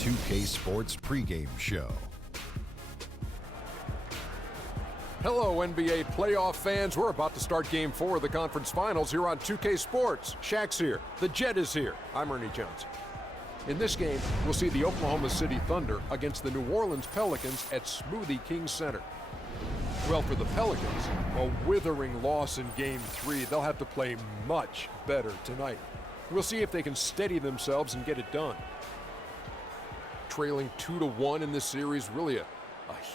2K Sports pregame show. Hello, NBA playoff fans. We're about to start Game 4 of the conference finals here on 2K Sports. Shaq's here. The Jet is here. I'm Ernie Johnson. In this game, we'll see the Oklahoma City Thunder against the New Orleans Pelicans at Smoothie King Center. Well, for the Pelicans, a withering loss in Game 3. They'll have to play much better tonight. We'll see if they can steady themselves and get it done. Trailing 2-1 in this series, really a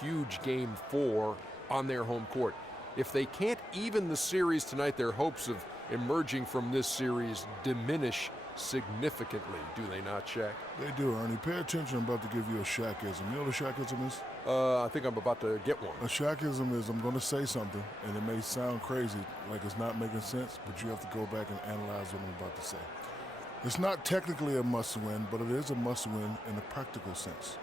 huge Game 4 on their home court. If they can't even the series tonight, their hopes of emerging from this series diminish significantly, do they not, Shaq? They do, Ernie. Pay attention. I'm about to give you a Shaqism. You know what a Shaqism is? I think I'm about to get one. A Shaqism is I'm going to say something, and it may sound crazy, like it's not making sense, but you have to go back and analyze what I'm about to say. It's not technically a must-win, but it is a must-win in a practical sense.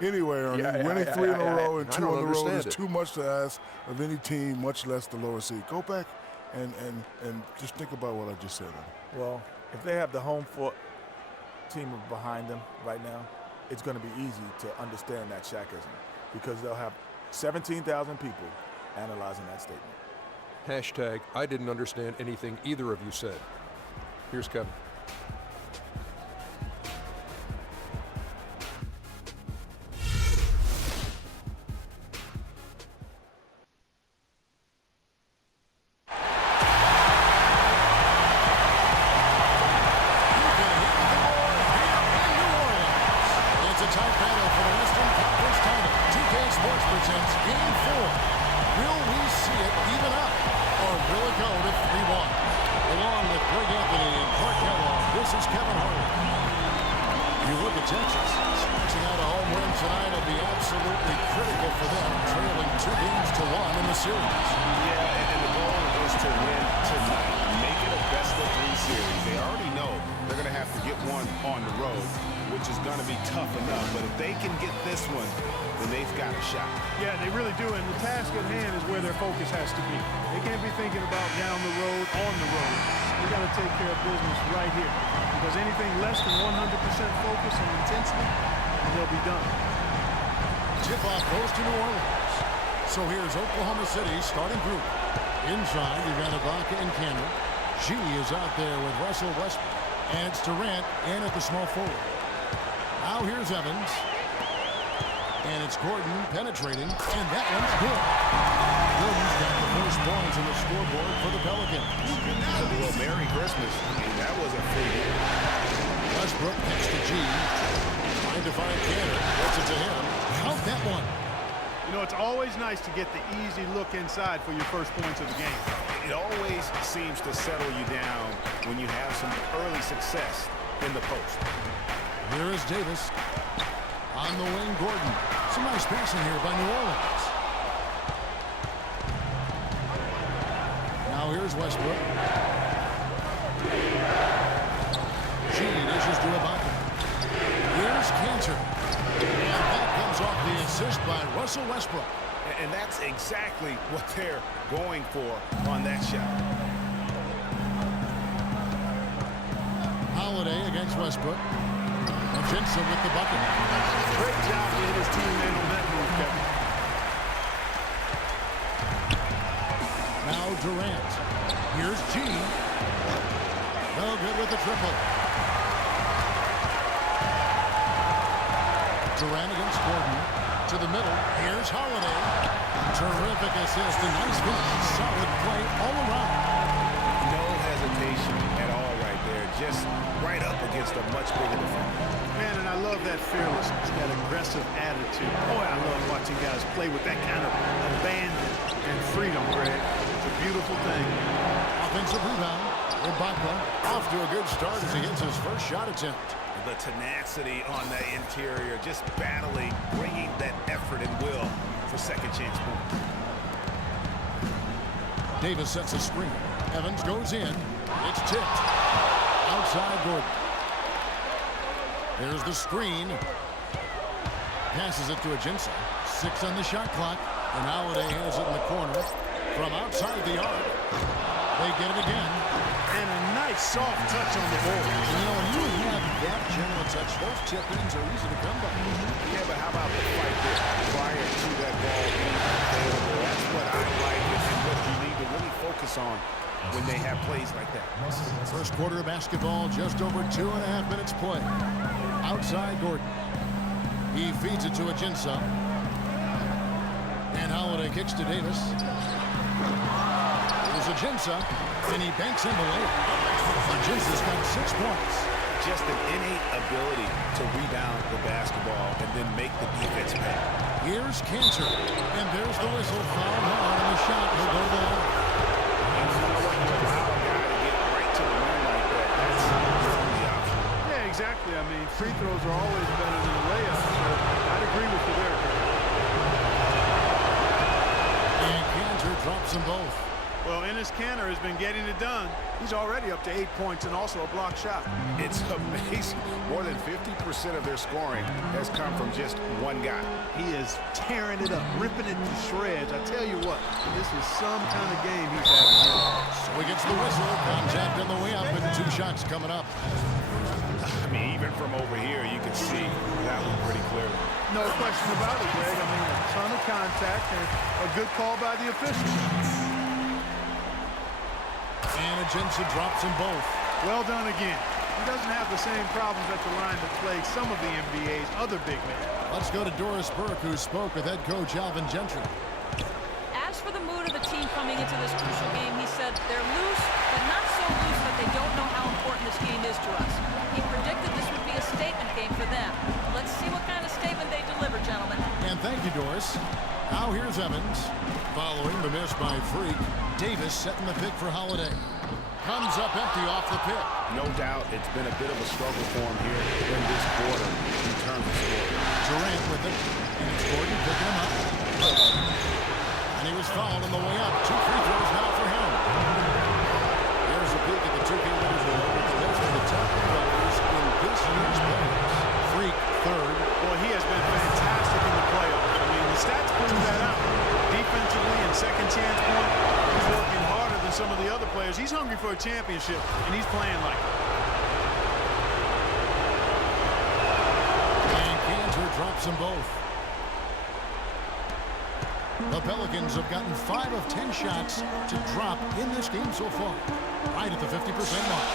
Anyway, Ernie, winning 3 in a row and 2 on the road is too much to ask of any team, much less the lower seed. Go back and just think about what I just said, Ernie. Well, if they have the home court team behind them right now, it's going to be easy to understand that Shaqism because they'll have 17,000 people analyzing that statement. Hashtag, I didn't understand anything either of you said. Here's Kevin. So here's Oklahoma City's starting group. Inside, you've got Ibaka and Cannon. G is out there with Russell Westbrook. And it's Durant in at the small forward. Now here's Evans. And it's Gordon penetrating. And that one's good. Gordon's got the first points on the scoreboard for the Pelicans. Well, Merry Christmas. That was a free hit. Westbrook next to G. Trying to find Cannon. Gets it to him. Count that one. You know, it's always nice to get the easy look inside for your first points of the game. It always seems to settle you down when you have some early success in the post. Here is Davis. On the wing, Gordon. Some nice passing here by New Orleans. Now here's Westbrook. G dishes to Ibaka. Here's Cantor. And that comes off the assist by Russell Westbrook. And that's exactly what they're going for on that shot. Holiday against Westbrook. Jensen with the bucket. Great job getting his teammate on that move, Kevin. Now Durant. Here's G. No good with the triple. Durant against Gordon. To the middle. Here's Holiday. Terrific assist. A nice finish. Solid play all around. No hesitation at all right there. Just right up against a much bigger defender. Man, and I love that fearlessness, that aggressive attitude. Boy, I love watching guys play with that kind of abandon and freedom, Greg. It's a beautiful thing. Offensive rebound. Ibaka off to a good start as he hits his first shot attempt. The tenacity on the interior, just battling, bringing that effort and will for second chance points. Davis sets a screen. Evans goes in. It's tipped. Outside Gordon. There's the screen. Passes it to Jensen. 6 on the shot clock. And Holiday has it in the corner. From outside the arc. They get it again. And a nice Nice soft touch on the ball. You know, when you have that general touch, those tip-ins are easy to come by. Yeah, but how about the fight there prior to that ball being available? That's what I like and what you need to really focus on when they have plays like that. First quarter of basketball, just over 2.5 minutes play. Outside Gordon. He feeds it to Ajinça. And Holiday kicks to Davis. Here's Ajinça, and he banks in the layup. Ajinça's got 6 points. Just an innate ability to rebound the basketball and then make the defense pay. Here's Cantor, and there's the whistle. Foul hard, and the shot will go to the line. And you know what? You allow a guy to get right to the rim like that. That's the only option. Yeah, exactly. I mean, free throws are always better than a layup, so I'd agree with you there, Greg. And Cantor drops them both. Well, Enes Kanter has been getting it done. He's already up to 8 points and also a block shot. It's amazing. More than 50% of their scoring has come from just one guy. He is tearing it up, ripping it to shreds. I tell you what, this is some kind of game he's having. So he gets the whistle. Contact on the way up, and 2 shots coming up. I mean, even from over here, you can see that one pretty clearly. No question about it, Greg. I mean, a ton of contact and a good call by the officials. And Ajinça drops them both. Well done again. He doesn't have the same problems at the line that plague some of the NBA's other big men. Let's go to Doris Burke, who spoke with head coach Alvin Gentry. As for the mood of the team coming into this crucial game, he said they're loose, but not so loose that they don't know how important this game is to us. He predicted this would be a statement game for them. Let's see what kind of statement they deliver, gentlemen. And thank you, Doris. Now here's Evans. Following the miss by Freak, Davis setting the pick for Holiday. Comes up empty off the pick. No doubt it's been a bit of a struggle for him here in this quarter in terms of scoring. Durant with it, and it's Gordon picking him up. And he was fouled on the way up. 2 free throws now for him. Here's a peek at the 2K winners roll with the list of the top voters in this year's playoffs. Freak third. Boy, he has been fantastic in the playoffs. I mean, the stats prove that out. Defensively and second chance point, he's working harder than some of the other players. He's hungry for a championship, and he's playing like it. And Cantor drops them both. The Pelicans have gotten 5 of 10 shots to drop in this game so far. Right at the 50% mark.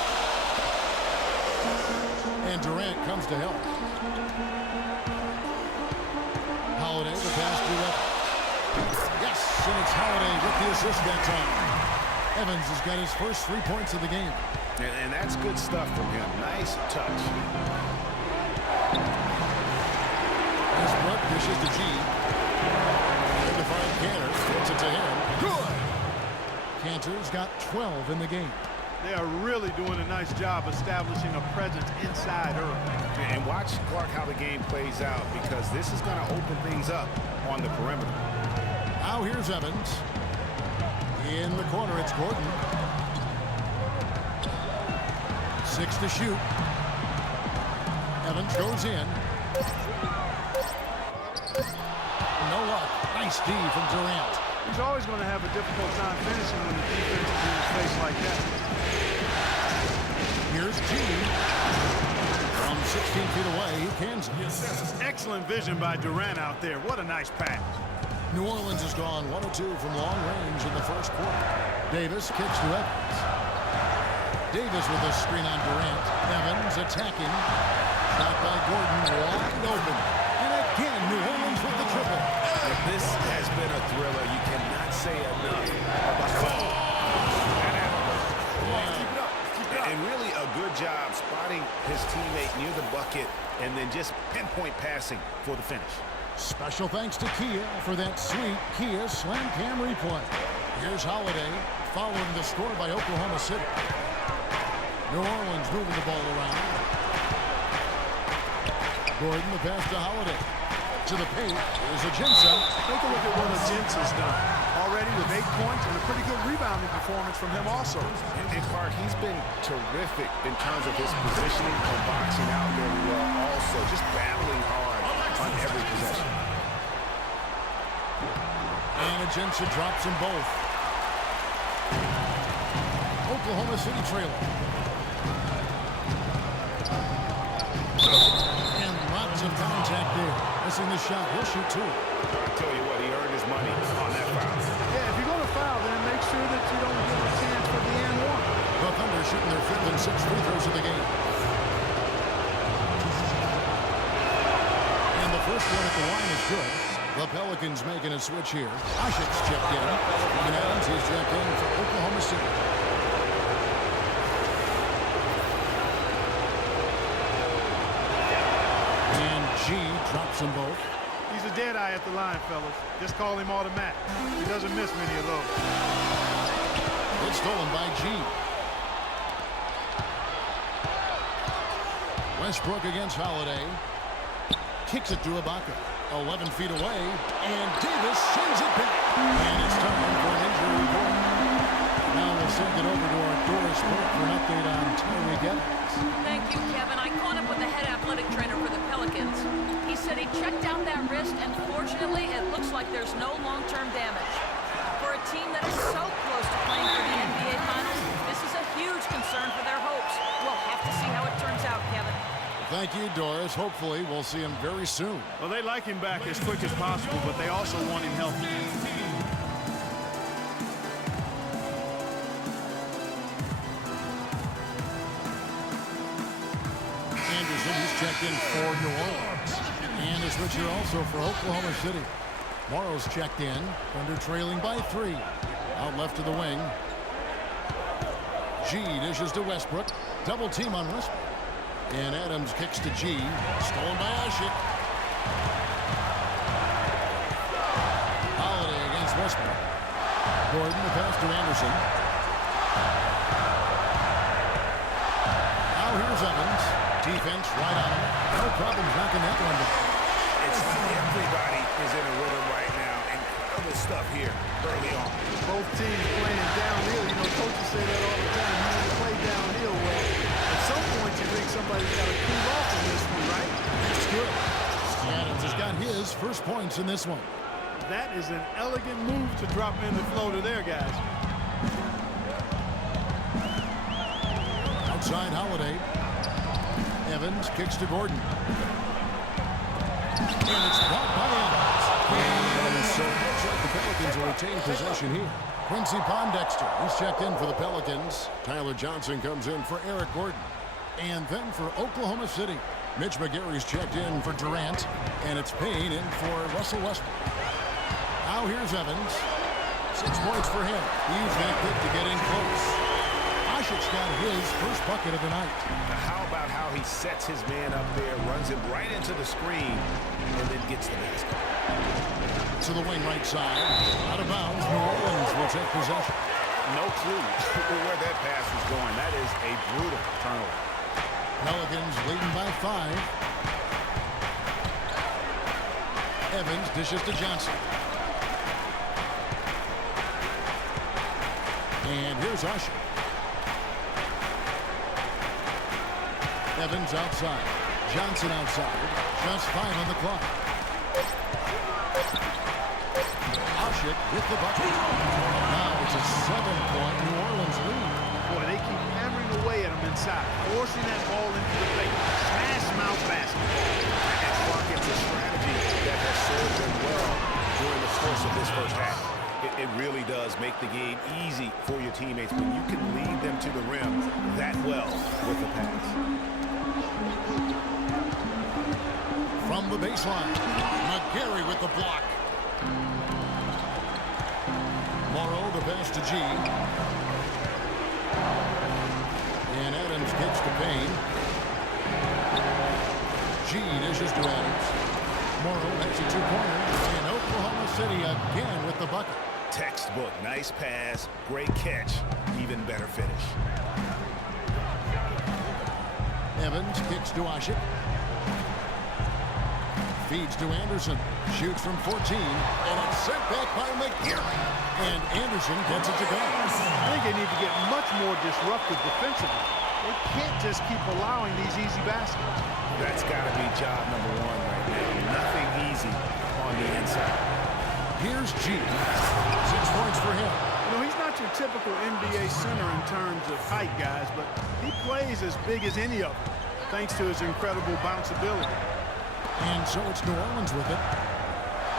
And Durant comes to help. Holiday, the pass to Evans. Yes, and it's Holiday with the assist that time. Evans has got his first 3 points of the game. And that's good stuff from him. Nice touch. Westbrook dishes to G. And to find Cantor, gets it to him. Good! Cantor's got 12 in the game. They are really doing a nice job establishing a presence inside early. And watch, Clark, how the game plays out, because this is going to open things up on the perimeter. Now here's Evans. In the corner, it's Gordon. 6 to shoot. Evans goes in. No luck. Nice D from Durant. He's always going to have a difficult time finishing when the defense is in his face like that. Here's G. From 16 feet away, he cans it. Excellent vision by Durant out there. What a nice pass. New Orleans has gone 1 of 2 from long range in the first quarter. Davis kicks to Evans. Davis with a screen on Durant. Evans attacking. Shot by Gordon, wide open. And again, New Orleans with the triple. This has been a thriller. You cannot say enough about and really a good job spotting his teammate near the bucket and then just pinpoint passing for the finish. Special thanks to Kia for that sweet Kia Slam Cam replay. Here's Holiday following the score by Oklahoma City. New Orleans moving the ball around. Gordon, the pass to Holiday. To the paint. Here's Ajinça. Take a look at what Ajinça's done. Already with 8 points and a pretty good rebounding performance from him also. And Clark, he's been terrific in terms of his positioning and boxing out very well also. Just battling hard on every possession. And Ajinça drops them both. Oklahoma City trailing. And lots of contact there. Missing the shot. He'll shoot two. I'll tell you what, he earned his money on that foul. Yeah, if you're going to foul, then make sure that you don't give a chance for the and one. The Thunder shooting their 5th and 6th free throws of the game. And the first one at the line is good. The Pelicans making a switch here. Ashik's checked in. Steven Adams, he's checked in for Oklahoma City. And G drops them both. He's a dead eye at the line, fellas. Just call him automatic. He doesn't miss many of those. It's stolen by G. Westbrook against Holiday. Kicks it to Ibaka. 11 feet away. And Davis sends it back. And it's time for an injury report. Now we'll send it over to our Doris Burke for an update on Tyreek Evans. Thank you, Kevin. I caught up with the head athletic trainer for the Pelicans. He said he checked out that wrist, and fortunately, it looks like there's no long-term damage. For a team that is so close to playing for the NBA Finals, this is a huge concern for their hopes. We'll have to see how it turns out, Kevin. Thank you, Doris. Hopefully, we'll see him very soon. Well, they like him back as quick as possible, but they also want him healthy. Anderson, he's checked in for New Orleans. And a switcher also for Oklahoma City. Morrow's checked in. Thunder trailing by 3. Out left to the wing. G dishes to Westbrook. Double team on Westbrook. And Adams kicks to G. Stolen by Ashik. Holiday against Westbrook. Gordon, the pass to Anderson. Now here's Evans. Defense right on him. No problem knocking that one down. It's like everybody is in a rhythm right now. Incredible stuff here early on. Both teams playing downhill. You know, coaches say that all the time. You need to play downhill. Well, at some point you think somebody's got to cool off on this one, right? That's good. Adams has got his first points in this one. That is an elegant move to drop in the flow to their guys. Outside Holiday. Evans kicks to Gordon. And it's blocked by Adams. And so it looks like the Pelicans will retain possession here. Quincy Pondexter, he's checked in for the Pelicans. Tyler Johnson comes in for Eric Gordon. And then for Oklahoma City, Mitch McGary's checked in for Durant. And it's Payne in for Russell Westbrook. Now here's Evans. 6 points for him. He used that pick to get in close. Ashik's got his first bucket of the night. Now how about how he sets his man up there, runs him right into the screen, and then gets the basket. To the wing right side. Out of bounds. New Orleans will take possession. No clue where that pass was going. That is a brutal turnover. Pelicans leading by 5. Evans dishes to Johnson. And here's Usher. Evans outside. Johnson outside. Just 5 on the clock. Ashik with the bucket. Now it's a 7-point New Orleans lead. Boy, they keep hammering away at him inside, forcing that ball into the paint. Smash mouth basketball. And Clark, it's a strategy that has served them well during the course of this first half. It really does make the game easy for your teammates when you can lead them to the rim that well with the pass. From the baseline, McGary with the block. Morrow the pass to G. And Adams gets to Payne. G dishes to Adams. Morrow makes a 2-pointer. And Oklahoma City again with the bucket. Textbook, nice pass, great catch, even better finish. Evans kicks to Ashik. Feeds to Anderson. Shoots from 14. And it's sent back by McGary. And Anderson gets it to go. I think they need to get much more disruptive defensively. They can't just keep allowing these easy baskets. That's got to be job number 1 right now. Nothing easy on the inside. Here's G. 6 points for him. You know, he's not your typical NBA center in terms of height, guys, but he plays as big as any of them, thanks to his incredible bounceability. And so it's New Orleans with it.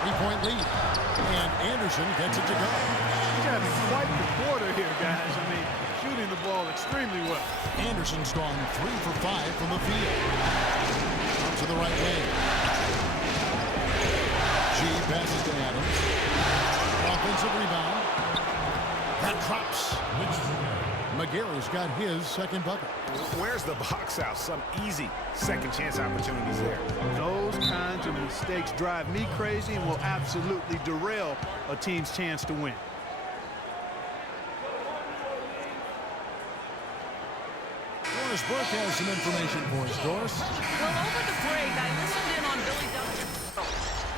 3-point lead. And Anderson gets it to go. He's having quite the quarter here, guys. I mean, shooting the ball extremely well. Anderson's gone 3 for 5 from the field. Up to the right wing. G passes to Adams. Offensive rebound. That drops. McGarry's got his second bucket. Where's the box out? Some easy second chance opportunities there. Those kinds of mistakes drive me crazy and will absolutely derail a team's chance to win. Doris Burke has some information for us. Doris? Well, over the break, I listened in on Billy Duncan.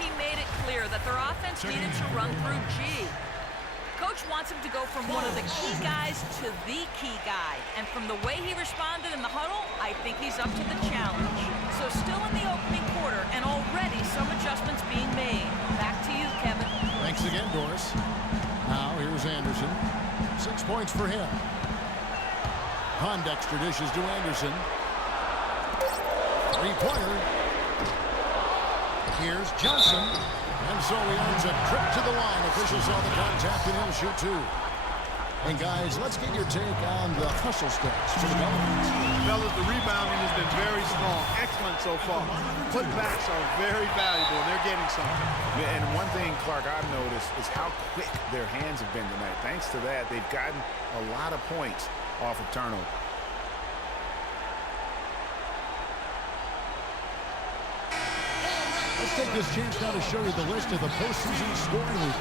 He made it clear that their offense needed to run through G. Coach wants him to go from one of the key guys to the key guy. And from the way he responded in the huddle, I think he's up to the challenge. So still in the opening quarter, and already some adjustments being made. Back to you, Kevin. Thanks again, Doris. Now, here's Anderson. 6 points for him. Pondexter dishes to Anderson. Three-pointer. Here's Johnson. And so he earns a trip to the line. Officials saw the contact, and he'll shoot 2. And guys, let's get your take on the hustle stats for the Pelicans. Fellas, the rebounding has been very strong. Excellent so far. Putbacks are very valuable, and they're getting something. Yeah, and one thing, Clark, I've noticed is how quick their hands have been tonight. Thanks to that, they've gotten a lot of points off of turnover. Let's take this chance now to show you the list of the postseason scoring leaders.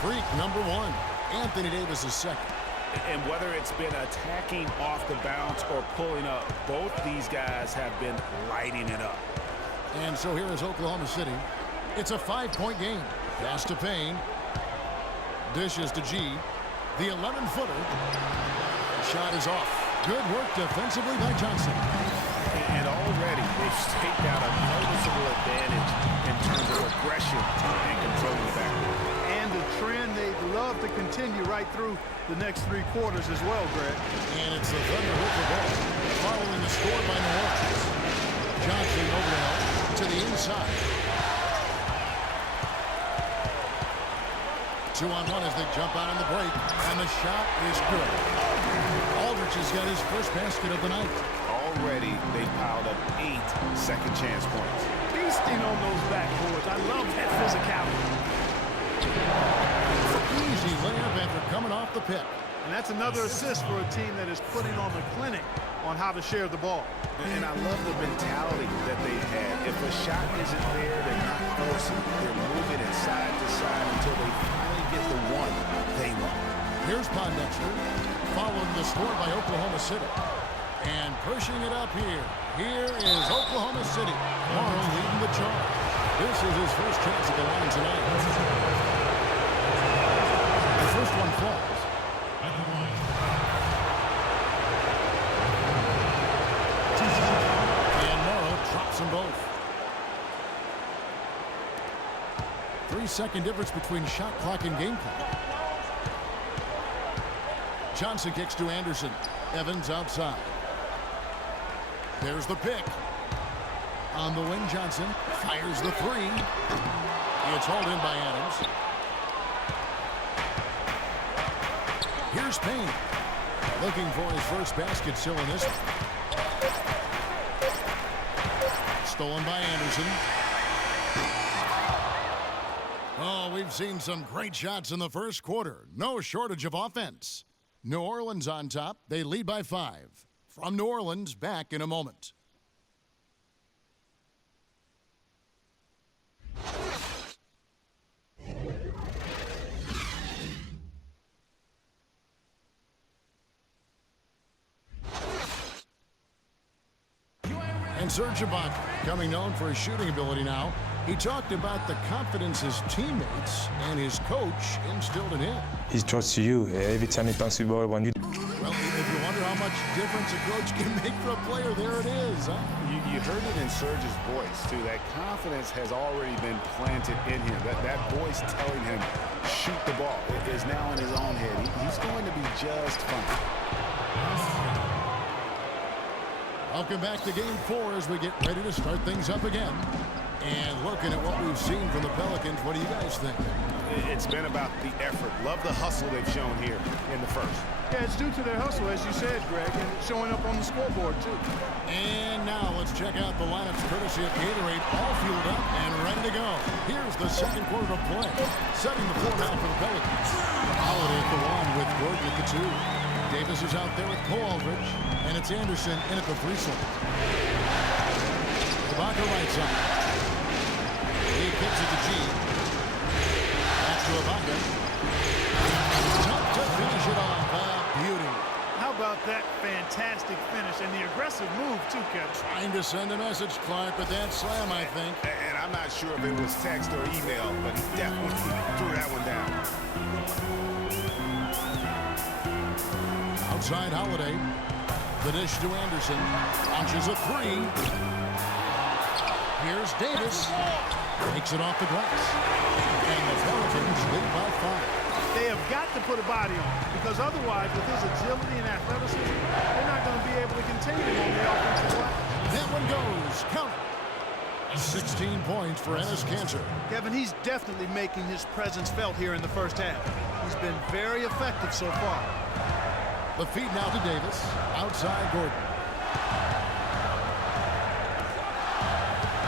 Freak number 1. Anthony Davis is second. And whether it's been attacking off the bounce or pulling up, both these guys have been lighting it up. And so here is Oklahoma City. It's a 5-point game. Pass to Payne. Dishes to G. The 11-footer. Shot is off. Good work defensively by Johnson. And already they've staked out a noticeable advantage in terms of aggression and controlling the backcourt. And a trend they'd love to continue right through the next 3 quarters as well, Greg. And it's the Thunder with the ball. Following the score by New Orleans. Johnson over the help to the inside. 2-on-1 as they jump out on the break. And the shot is good. Aldridge has got his first basket of the night. Already they piled up 8 second chance points. Feasting on those backboards. I love that physicality. Easy layup after coming off the pick. And that's another assist for a team that is putting on the clinic on how to share the ball. And I love the mentality that they've had. If a shot isn't there, they're not forcing it. They're moving it side to side until they finally get the one they want. Here's Pondexter, following the score by Oklahoma City. And pushing it up here. Here is Oklahoma City. Morrow leading the charge. This is his first chance at the line tonight. The first one falls. And Morrow drops them both. 3-second difference between shot clock and game clock. Johnson kicks to Anderson. Evans outside. There's the pick. On the wing, Johnson fires the 3. It's hauled in by Adams. Here's Payne. Looking for his first basket still in this one. Stolen by Anderson. Oh, we've seen some great shots in the first quarter. No shortage of offense. New Orleans on top. They lead by 5. From New Orleans, back in a moment. And Serge Ibaka, becoming known for his shooting ability now, he talked about the confidence his teammates and his coach instilled in him. He trusts you every time he passes the ball. When you Well, if you wonder how much difference a coach can make for a player, there it is. Huh? You heard it in Serge's voice, too. That confidence has already been planted in him. That voice telling him shoot the ball is now in his own head. He's going to be just fine. Welcome back to Game 4 as we get ready to start things up again. And looking at what we've seen from the Pelicans, what do you guys think? It's been about the effort. Love the hustle they've shown here in the first. Yeah, it's due to their hustle, as you said, Greg, and it's showing up on the scoreboard, too. And now let's check out the lineups courtesy of Gatorade, all fueled up and ready to go. Here's the second quarter of play. Setting the floor now for the Pelicans. Holiday at the one with Gordon at the two. Davis is out there with Cole Aldridge, and it's Anderson in at the three slot. Ibaka right side. He kicks it to G. Back to Ibaka. Tough to finish it off. Beauty. How about that fantastic finish and the aggressive move, too, Kevin? Trying to send a message, Clark, but that slam, I think. And I'm not sure if it was text or email, but he definitely threw that one down. Outside Holiday. The dish to Anderson. Launches a three. Here's Davis. Takes it off the glass. And the Pelicans lead by 5. They have got to put a body on him, because otherwise, with his agility and athleticism, they're not going to be able to contain him on the offensive line. That one goes. Count it. 16 points for Enes Kanter. Kevin, he's definitely making his presence felt here in the first half. He's been very effective so far. The feed now to Davis. Outside Gordon.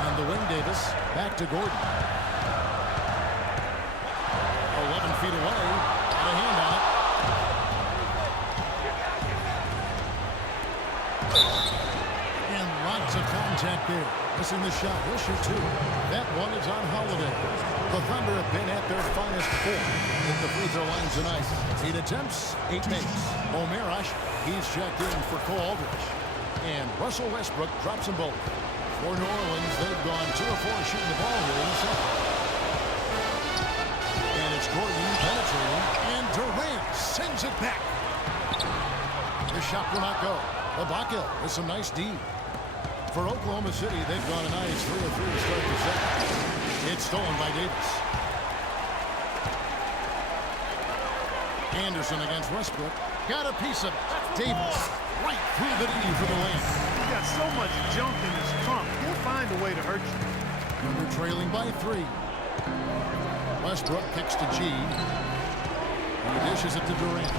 On the wing, Davis. Back to Gordon. 11 feet away. Got a hand on it. And lots of contact there. Missing the shot. He'll shoot two. That one is on Holiday. The Thunder have been at their finest 4 at the free throw line tonight. 8 attempts, 8 makes. O'Marash, he's checked in for Cole Aldridge. And Russell Westbrook drops them both. For New Orleans, they've gone 2 of 4 shooting the ball here in the second. And it's Gordon penetrating, and Durant sends it back. The shot will not go. Ibaka with some nice D. For Oklahoma City, they've gone a nice 3 of 3 to start the second. It's stolen by Davis. Anderson against Westbrook. Got a piece of it. Davis right through the knee for the win. He's got so much junk in his trunk. He'll find a way to hurt you. Thunder trailing by 3. Westbrook kicks to G. He dishes it to Durant.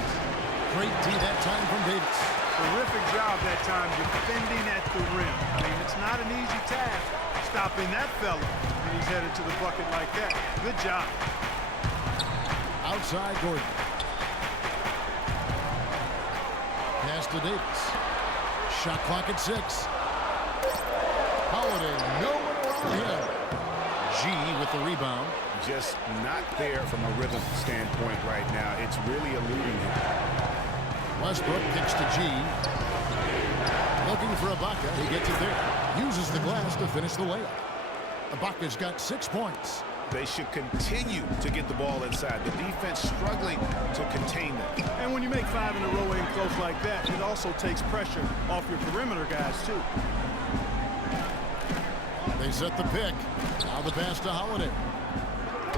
Great D that time from Davis. Terrific job that time defending at the rim. I mean, it's not an easy task stopping that fella when he's headed to the bucket like that. Good job. Outside Gordon. Pass to Davis. Shot clock at 6. Holiday, no one around him. G with the rebound. Just not there from a rhythm standpoint right now. It's really eluding him. Westbrook kicks to G. Looking for Ibaka. He gets it there. Uses the glass to finish the layup. Ibaka's got 6 points. They should continue to get the ball inside. The defense struggling to contain them. And when you make 5 in a row in close like that, it also takes pressure off your perimeter guys, too. They set the pick. Now the pass to Holiday.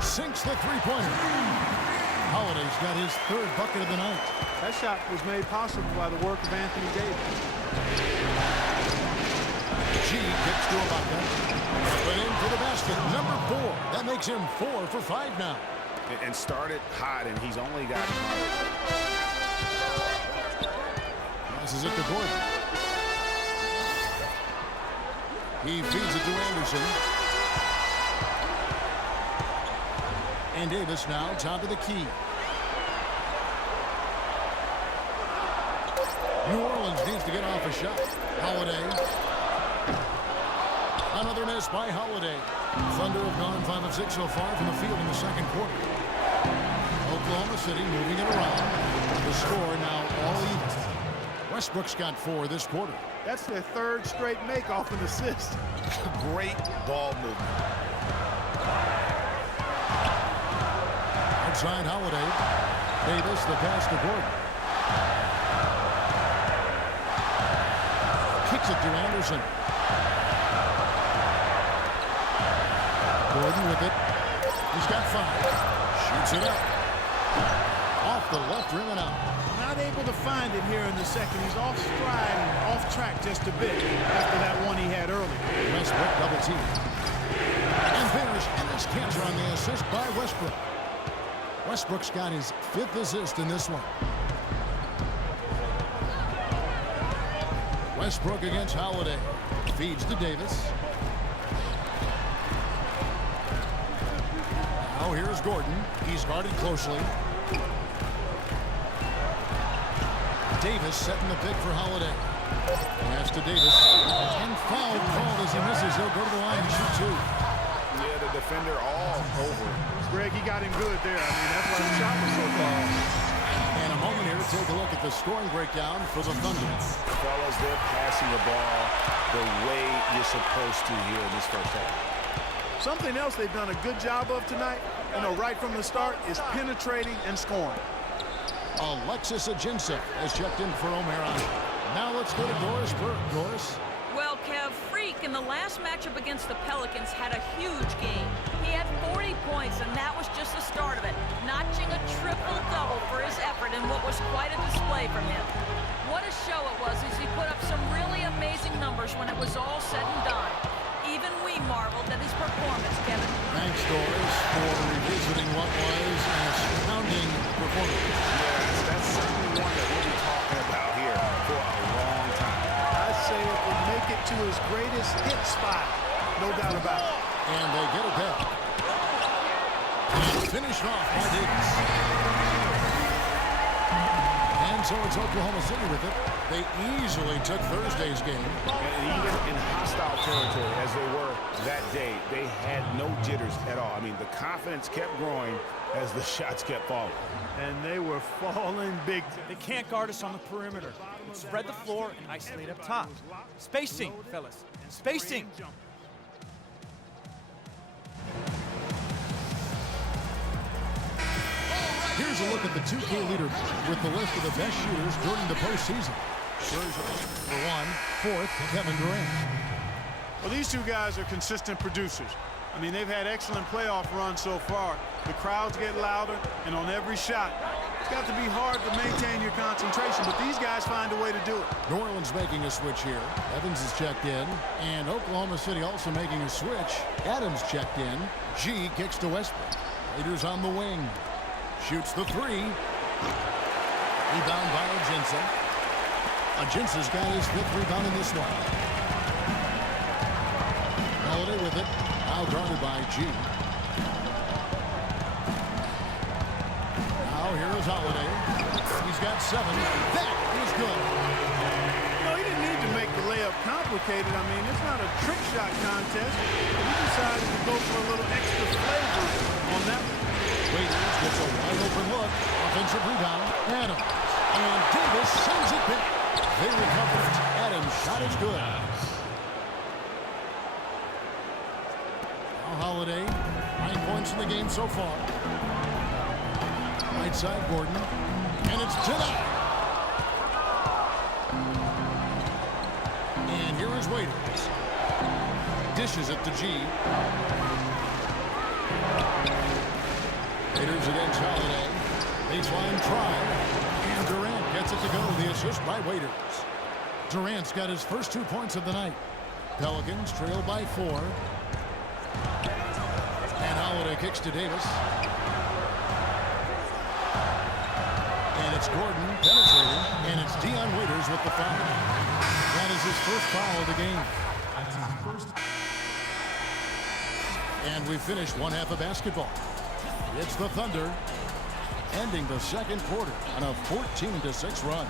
Sinks the three-pointer. Holiday's got his 3rd bucket of the night. That shot was made possible by the work of Anthony Davis. G kicks to Ibaka. But in for the basket, number 4. That makes him 4 for 5 now. And started hot, and he's only got Passes it to Gordon. He feeds it to Anderson. And Davis now top of the key. New Orleans needs to get off a shot. Holiday. Another miss by Holiday. Thunder have gone 5 of 6 so far from the field in the second quarter. Oklahoma City moving it around. The score now all even. Westbrook's got 4 this quarter. That's their 3rd straight make off an assist. great ball movement. Outside Holiday. Davis, the pass to Gordon. Kicks it to Anderson. Gordon with it. He's got 5. Shoots it up. Off the left rim and out. Not able to find it here in the second. He's off stride and off track just a bit after that one he had early. Westbrook double team. And there's Enes Kanter on the assist by Westbrook. Westbrook's got his 5th assist in this one. Westbrook against Holiday. Feeds to Davis. Now here's Gordon. He's guarded closely. Davis setting the pick for Holiday. Pass to Davis. And foul called as he misses. He'll go to the line and shoot 2. Yeah, the defender all over him. Greg, he got him good there. I mean, that's why the shot was so far. And a moment here to take a look at the scoring breakdown for the Thunder. Fellas, they're passing the ball the way you're supposed to here in this first half. Something else they've done a good job of tonight, right from the start, is penetrating and scoring. Alexis Ajinça has checked in for Omer. Now let's go to Doris Burke. Doris? Well, Kev, Freak in the last matchup against the Pelicans had a huge game. He had 40 points, and that was just the start of it, notching a triple-double for his effort in what was quite a display from him. What a show it was as he put up some really amazing numbers when it was all said and done. Even we marveled at his performance, Kevin. Thanks, Doris, for revisiting what was an astounding performance. Yes, that's certainly one that we'll be talking about here for a long time. I'd say it would make it to his greatest hit spot, no doubt about it. And they get it back. And finished off by Davis. And so it's Oklahoma City with it. They easily took Thursday's game. And even in hostile territory, as they were that day, they had no jitters at all. I mean, the confidence kept growing as the shots kept falling. And they were falling big. They can't guard us on the perimeter. Spread the floor and isolate up top. Spacing, fellas. Spacing. Here's a look at the 2K leaderboard with the list of the best shooters during the postseason. Scherzer for 1, 4th, Kevin Durant. Well, these two guys are consistent producers. I mean, they've had excellent playoff runs so far. The crowds get louder, and on every shot, it's got to be hard to maintain your concentration, but these guys find a way to do it. New Orleans making a switch here. Evans is checked in, and Oklahoma City also making a switch. Adams checked in. G kicks to Westbrook. Raiders on the wing. Shoots the 3. Rebound by Ajinça. Ajinça's got his 5th rebound in this one. Holiday with it. Now guarded by G. Now here is Holiday. He's got 7. That is good. He didn't need to make the layup complicated. I mean, it's not a trick shot contest. He decided to go for a little extra flavor on that one. Waiters gets a wide open look. Offensive rebound. Adams. And Davis sends it back. They recover it. Adams' shot is good. Now Holiday. 9 points in the game so far. Right side Gordon. And it's denied. And here is Waiters. Dishes it to G. Raiders against Holiday. Baseline try. And Durant gets it to go. The assist by Waiters. Durant's got his first 2 points of the night. Pelicans trail by 4. And Holiday kicks to Davis. And it's Gordon penetrating. And it's Dion Waiters with the foul. That is his first foul of the game. And we finished one half of basketball. It's the Thunder ending the second quarter on a 14-6 run.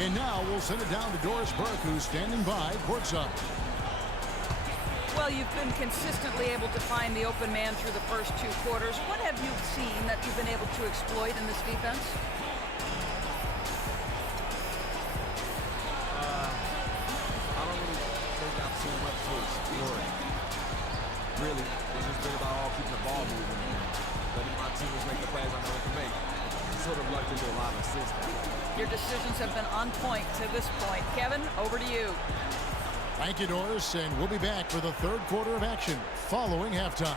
And now we'll send it down to Doris Burke, who's standing by courtside. Well, you've been consistently able to find the open man through the first 2 quarters. What have you seen that you've been able to exploit in this defense? I don't really think I've seen much to explore. Really, it's just been about all keeping the ball moving. Letting my teammates make the plays I know they can make. Sort of lucked into a lot of assists. Your decisions have been on point to this point. Kevin, over to you. Thank you, Doris, and we'll be back for the third quarter of action following halftime.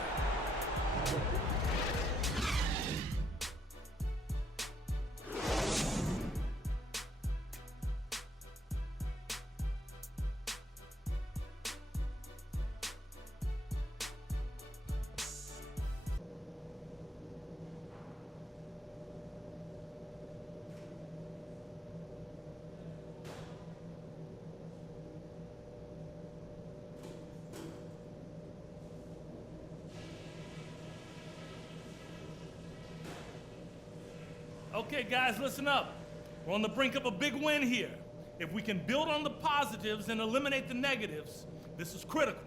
Okay, guys, listen up. We're on the brink of a big win here. If we can build on the positives and eliminate the negatives, this is critical.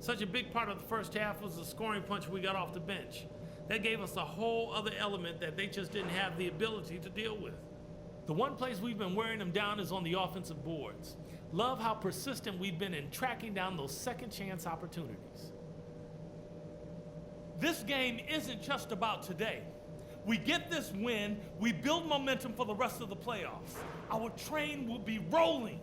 Such a big part of the first half was the scoring punch we got off the bench. That gave us a whole other element that they just didn't have the ability to deal with. The one place we've been wearing them down is on the offensive boards. Love how persistent we've been in tracking down those second chance opportunities. This game isn't just about today. We get this win, we build momentum for the rest of the playoffs. Our train will be rolling.